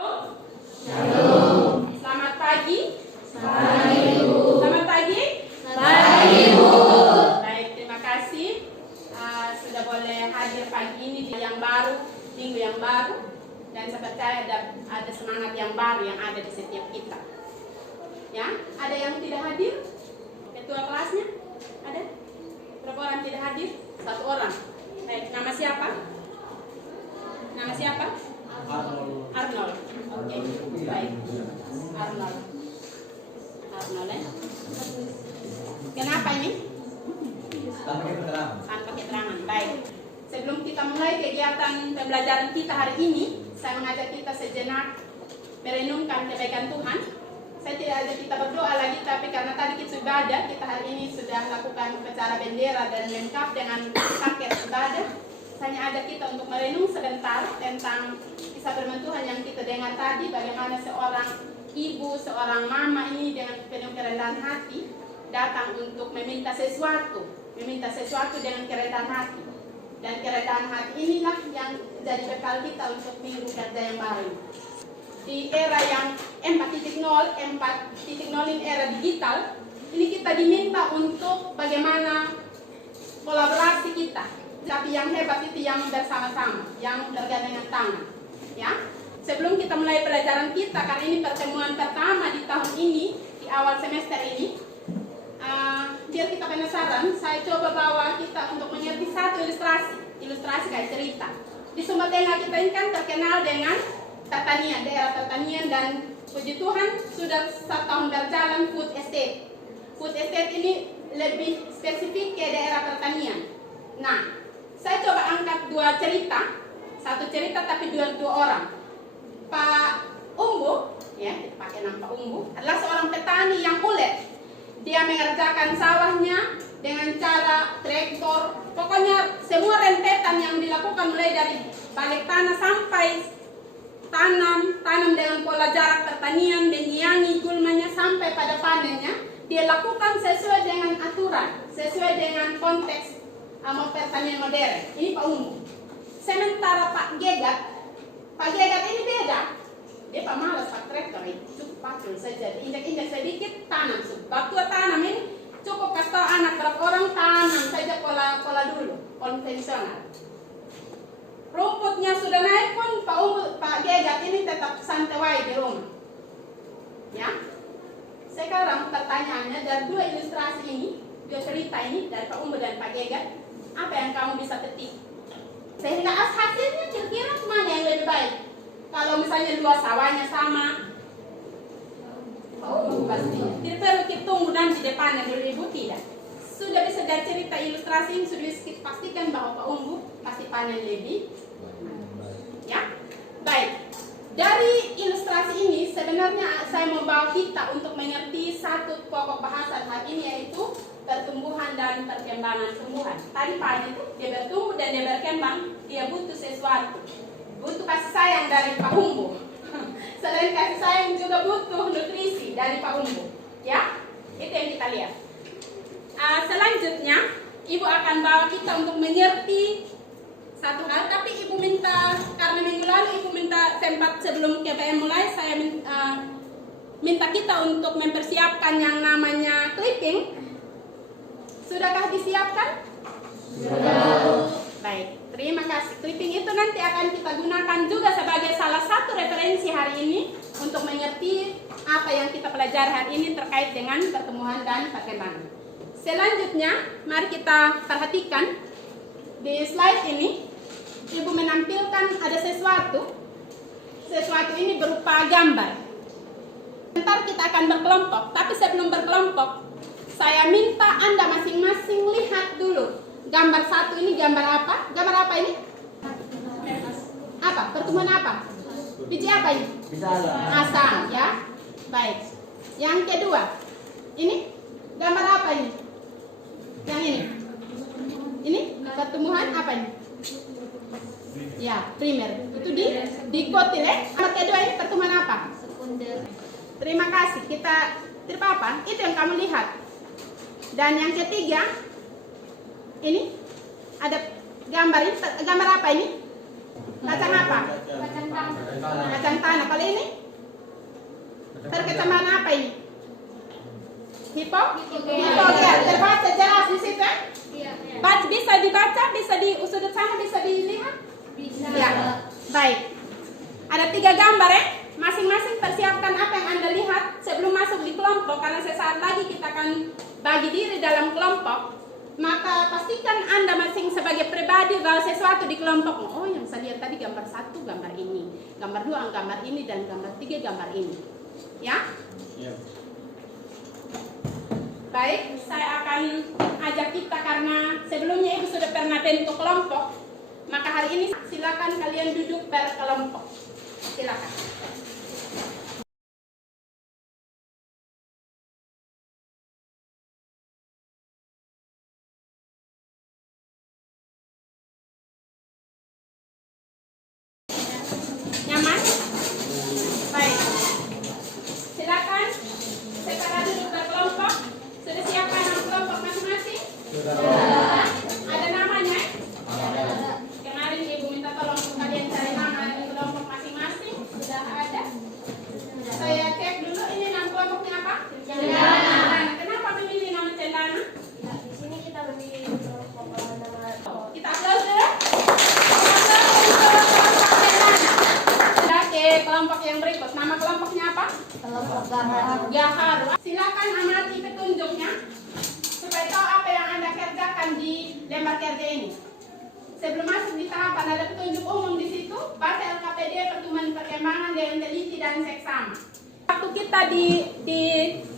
Shalom. Selamat pagi. Selamat pagi. Pagi, Bu. Baik, terima kasih sudah boleh hadir pagi ini di yang baru, minggu yang baru, dan saya percaya ada semangat yang baru yang ada di setiap kita. Ya, ada yang tidak hadir? Ketua kelasnya? Ada? Berapa orang tidak hadir? 1 orang. Baik, nama siapa? Nama siapa? Arnold. Oke, baik. Arnold ya. Kenapa ini? Tanpa keterangan. Baik. Sebelum kita mulai kegiatan pembelajaran kita hari ini, saya mengajak kita sejenak merenungkan kebaikan Tuhan. Saya tidak ajak kita berdoa lagi, tapi karena tadi kita ibadah, kita hari ini sudah lakukan upacara bendera dan lengkap dengan paket ibadah. Saya ajak kita untuk merenung sebentar tentang kisah firman Tuhan yang kita dengar tadi, bagaimana seorang ibu, seorang mama ini dengan penuh kerendahan hati datang untuk meminta sesuatu dengan kerendahan hati. Dan kerendahan hati inilah yang jadi bekal kita untuk minggu kerja yang baru. Di era yang 4.0 ini era digital, ini kita diminta untuk bagaimana kolaborasi kita. Tapi yang hebat itu yang bersama-sama, yang bergandengan tangan. Ya, sebelum kita mulai pelajaran kita, karena ini pertemuan pertama di tahun ini, di awal semester ini, biar kita penasaran, saya coba bawa kita untuk mengerti satu ilustrasi kayak cerita. Di Sumba Tengah kita ini kan terkenal dengan pertanian, daerah pertanian, dan puji Tuhan sudah 1 tahun berjalan food estate. Food estate ini lebih spesifik ke daerah pertanian. Nah, saya coba angkat 2 cerita, satu cerita tapi dua orang. Pak Umbu, ya, kita pakai nama Pak Umbu, adalah seorang petani yang ulet. Dia mengerjakan sawahnya dengan cara traktor, pokoknya semua rentetan yang dilakukan mulai dari balik tanah sampai tanam dengan pola jarak pertanian, menyiangi gulmanya sampai pada panennya, dia lakukan sesuai dengan aturan, sesuai dengan konteks pertanian modern. Ini Pak Umbu. Sementara Pak Gegat ini beda. Dia pemalas Pak traktor ini, cukup pakul saja, injak-injak sedikit tanam. Waktu tanam ini cukup kasih tahu anak berapa orang tanam saja pola dulu, konvensional. Rumputnya sudah naik pun Pak Gegat ini tetap santai di rumah. Ya. Sekarang pertanyaannya dari 2 ilustrasi ini, 2 cerita ini dari Pak Umbu dan Pak Gegat, apa yang kamu bisa petik? Sehingga hasilnya kira-kira mana yang lebih baik? Kalau misalnya luas sawahnya sama, pasti. Tidak perlu kita tunggu nanti depannya dulu ibu, tidak. Sudah bisa dari cerita ilustrasi ini sudah bisa kita pastikan bahwa Pak Umbu pasti panen lebih. Ya, baik. Dari ilustrasi ini sebenarnya saya membawa kita untuk mengerti satu pokok bahasan hari ini, yaitu pertumbuhan dan perkembangan tumbuhan. Tadi pagi itu dia bertumbuh dan dia berkembang, dia butuh sesuatu, butuh kasih sayang dari Pak Umbu. Selain kasih sayang juga butuh nutrisi dari Pak Umbu. Ya, itu yang kita lihat. Selanjutnya, ibu akan bawa kita untuk mengerti satu hal, tapi ibu minta, karena minggu lalu ibu minta sempat sebelum KPM mulai, saya minta kita untuk mempersiapkan yang namanya clipping. Sudahkah disiapkan? Sudah. Baik, terima kasih. Clipping itu nanti akan kita gunakan juga sebagai salah satu referensi hari ini untuk mengerti apa yang kita pelajari hari ini terkait dengan pertumbuhan dan perkembangan. Selanjutnya, mari kita perhatikan di slide ini. Ibu menampilkan ada sesuatu ini berupa gambar. Ntar kita akan berkelompok, tapi sebelum berkelompok, saya minta Anda masing-masing lihat dulu. Gambar 1 ini gambar apa? Gambar apa ini? Apa? Pertumbuhan apa? Biji apa ini? Asam, ya. Baik. Yang kedua, ini gambar apa ini? Yang ini? Ini pertumbuhan apa ini? Ya, primer. Itu di kotile. Nomor kedua ini pertumbuhan apa? Sekunder. Terima kasih. Kita tidak apa? Itu yang kamu lihat. Dan yang ketiga, ini ada gambar ini. Gambar apa ini? Kacang apa? Kacang tanah. Kalau ini? Terkecamatan apa ini? Hipo? Hipo ya. Terbaca jelas di situ ya? Bisa dibaca, bisa di sudut sana, bisa dilihat? Ya. Baik. Ada 3 gambar ya. Masing-masing persiapkan apa yang Anda lihat sebelum masuk di kelompok, karena sesaat lagi kita akan bagi diri dalam kelompok. Maka pastikan Anda masing sebagai pribadi bawa sesuatu di kelompok. Oh, yang saya lihat tadi gambar 1 gambar ini, gambar 2 gambar ini, dan gambar 3 gambar ini. Ya? Baik, saya akan ajak kita karena sebelumnya Ibu sudah pernah bentuk kelompok. Maka hari ini silakan kalian duduk berkelompok. Silakan. Nyaman? Baik. Silakan sekarang duduk berkelompok. Sudah siapkan nama kelompok masing-masing? Ada namanya? Kemarin Ibu minta tolong kalian cari nama di kelompok masing-masing. Sudah ada? Saya cek dulu ini nama kelompoknya apa? Cendana. Kenapa memilih nama Cendana? Di sini kita memilih kelompok nama. Kita aplaus dulu. Kita ke kelompok yang berikut. Nama kelompoknya apa? Kelompok Gahar. Gahar. Silakan amati petunjuknya supaya tahu apa yang Anda kerjakan di lembar kerja ini. Sebelum masuk di tahapan ada petunjuk umum di situ. Baca LKPD, pertumbuhan perkembangan, daya teliti dan seksama. Waktu kita di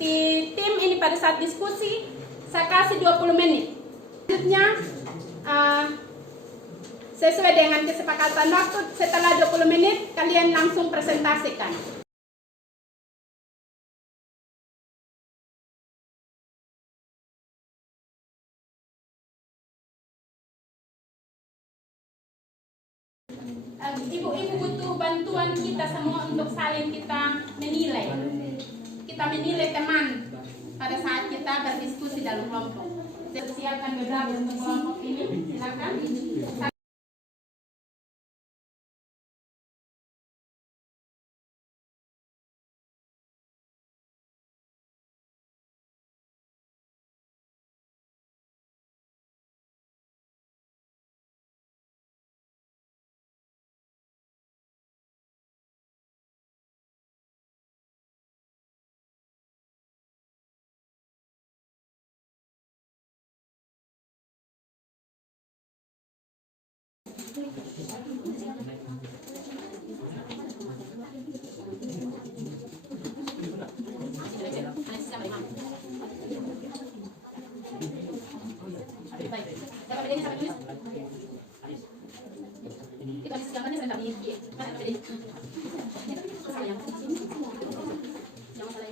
tim ini pada saat diskusi, saya kasih 20 menit. Selanjutnya sesuai dengan kesepakatan waktu, setelah 20 menit kalian langsung presentasikan. Ibu-ibu butuh bantuan kita semua untuk saling kita menilai. Kita menilai teman pada saat kita berdiskusi dalam kelompok. Siapkan beberapa untuk kelompok ini, silakan.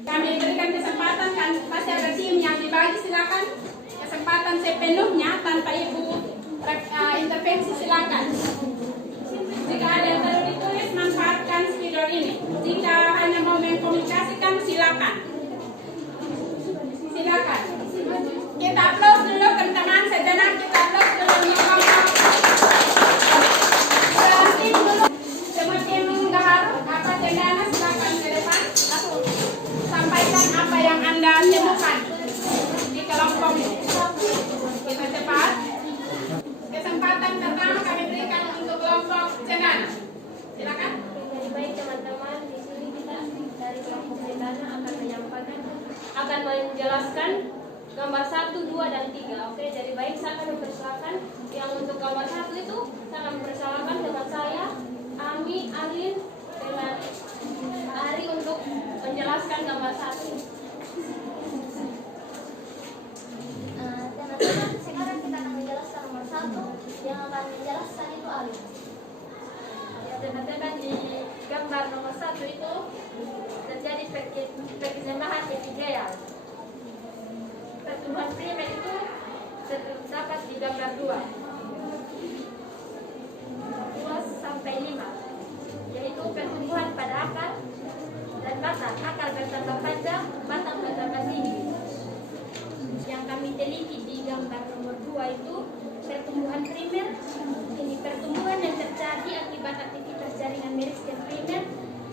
Kami berikan kesempatan, kan pasti ada tim yang dibagi, silakan kesempatan sepenuhnya tanpa ibu intervensi, silakan. Jika ada yang perlu ditulis, manfaatkan spidol ini. Jika hanya mau mengkomunikasikan, silakan. Silakan. Kita aplaus dulu teman-teman, sejenak kita aplaus dulu untuk kelompok. Tim dulu, semua tim Gahar, apa Cendana, silakan ke depan. Sampaikan apa yang Anda temukan di kelompok ini. Kita cepat. Kesempatan pertama kami berikan untuk kelompok Cendana. Silakan. Jadi baik teman-teman, di sini kita dari kelompok Cendana akan menjelaskan gambar 1, 2, dan 3. Oke, jadi baik saya akan mempersilakan yang untuk gambar 1 itu saya akan mempersilakan teman saya Ami, Alin, dengan Ari untuk menjelaskan gambar 1. Teman-teman, sekarang kita akan menjelaskan nomor 1. Yang akan menjelaskan itu Alin. Ya, teman-teman, di gambar nomor 1 itu terjadi perkembangan epidemial. Pertumbuhan primer itu terdapat di gambar 2 sampai 5, yaitu pertumbuhan pada akar dan batang. Akar bertambah panjang, batang bertambah tinggi. Yang kami teliti di gambar nomor 2 itu pertumbuhan pertumbuhan primer. Ini pertumbuhan yang terjadi akibat aktivitas jaringan meristem primer.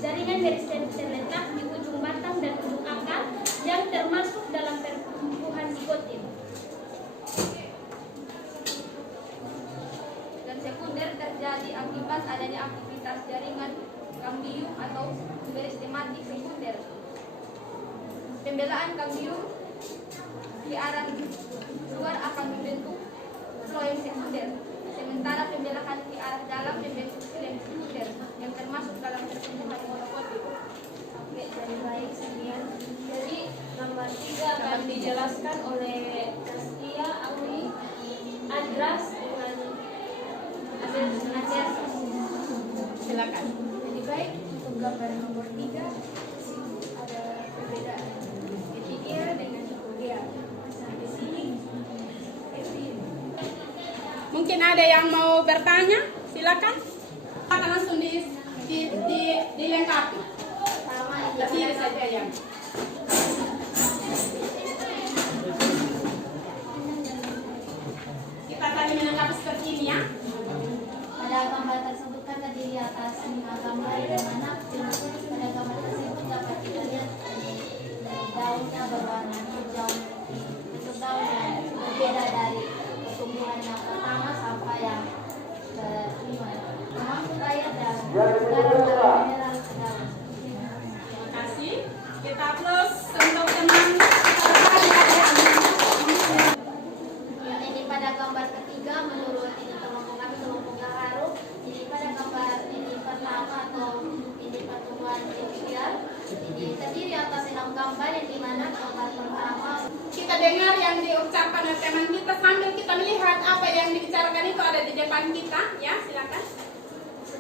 Jaringan meristem terletak di ujung batang dan ujung akar yang termasuk dalam pertumbuhan zigotid. Dan sekunder terjadi akibat adanya aktivitas jaringan kambium atau meristematik sekunder. Pembelaan kambium di arah luar akan membentuk floem sekunder, sementara pembelahan di arah dalam membentuk floem sekunder yang termasuk dalam pertumbuhan monokotik. Oke, jadi baik sekian. Jadi gambar 3 akan dijelaskan oleh Saskia, Auli, Andras dengan Andreas. Silakan. Jadi baik, untuk gambar nomor 3 ada perbedaan epidel dengan hipogea. Di sini Mungkin ada yang mau bertanya, silakan. Akan langsung dilengkapi. sama Kiri saja yang. Kita tadi menangkap seperti ini ya. pada gambar tersebut kan terdiri atas 5 gambar di mana pada gambar tersebut dapat kita lihat daunnya berwarna hijau. Bentuk daunnya berbeda dari pertumbuhan yang pertama sampai yang kelima. Termasuk air dan garam mineral ke daun. Terima kasih. Kita plus untuk teman. Ya, ini pada gambar ketiga menurut ini kelompok Gaharu. Ini pada gambar ini pertama atau ini pertumbuhan epidel. Ini terdiri atas 6 gambar yang dimana gambar pertama Kita dengar yang diucapkan oleh teman kita sambil kita melihat apa yang dibicarakan itu ada di depan kita. Ya, silakan.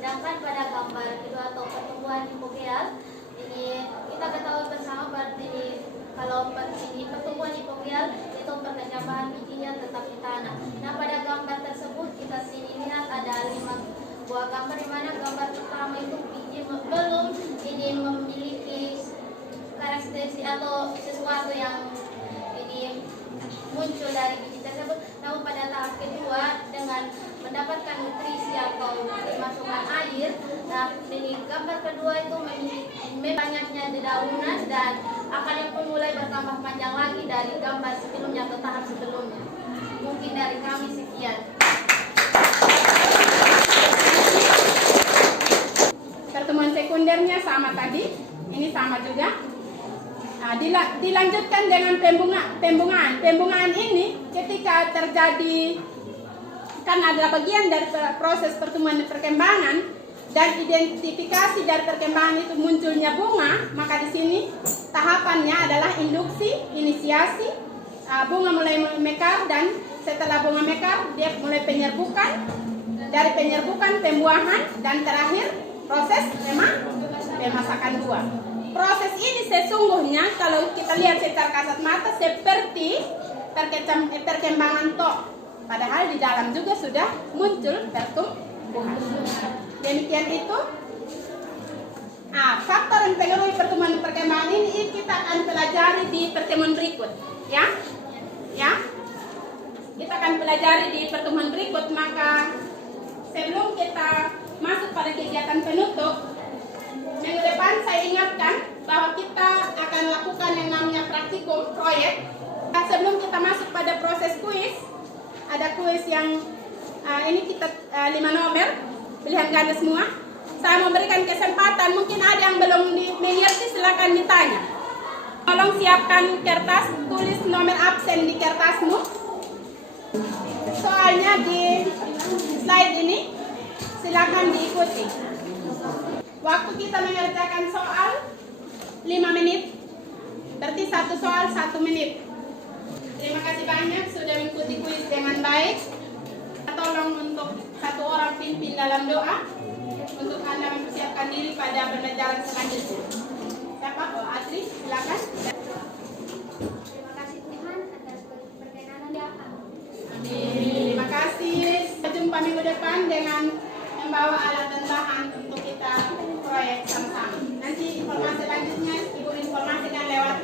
sedangkan pada gambar kedua atau pertumbuhan hipogeal ini kita ketahui bersama berarti ini kalau ini pertumbuhan hipogeal itu perkecambahan bijinya tetap di tanah. Nah pada gambar tersebut kita sini lihat ada 5 buah gambar di mana gambar pertama itu biji belum ini memiliki karakteristik atau sesuatu yang ini muncul dari biji tersebut. Namun pada tahap kedua dengan mendapatkan nutrisi atau dimasukkan air. Nah, ini gambar kedua itu memiliki banyaknya dedaunan dan akarnya pun mulai bertambah panjang lagi dari gambar sebelumnya ke tahap sebelumnya. Mungkin dari kami sekian. Pertemuan sekundernya sama tadi, ini sama juga. Nah, dilanjutkan dengan pembungaan. Pembungaan ini ketika terjadi kan adalah bagian dari proses pertumbuhan dan perkembangan dan identifikasi dari perkembangan itu munculnya bunga, maka di sini tahapannya adalah induksi, inisiasi, bunga mulai mekar dan setelah bunga mekar dia mulai penyerbukan, dari penyerbukan pembuahan dan terakhir proses pemasakan buah. Proses ini sesungguhnya kalau kita lihat secara kasat mata seperti perkembangan tok. Padahal di dalam juga sudah muncul pertumbuhan. Demikian itu. Faktor yang mempengaruhi pertumbuhan dan perkembangan ini kita akan pelajari di pertemuan berikut, ya. Kita akan pelajari di pertemuan berikut. Maka sebelum kita masuk pada kegiatan penutup, minggu depan saya ingatkan bahwa kita akan lakukan yang namanya praktikum proyek. Sebelum kita masuk pada proses kuis, ada kuis yang ini kita 5 nomor pilihan ganda semua. Saya memberikan kesempatan, mungkin ada yang belum mengerti silakan ditanya. Tolong siapkan kertas, tulis nomor absen di kertasmu. Soalnya di slide ini silakan diikuti. Waktu kita mengerjakan soal 5 menit, berarti satu soal 1 menit. Terima kasih banyak sudah mengikuti kuis dengan baik. Tolong untuk satu orang pimpin dalam doa untuk Anda mempersiapkan diri pada pembelajaran selanjutnya. Siapa? Oh, Adri, silakan. Terima kasih Tuhan atas perkenanan ya. Terima kasih. Jumpa minggu depan dengan membawa alat dan bahan untuk kita proyek sama-sama. Nanti informasi selanjutnya Ibu informasikan lewat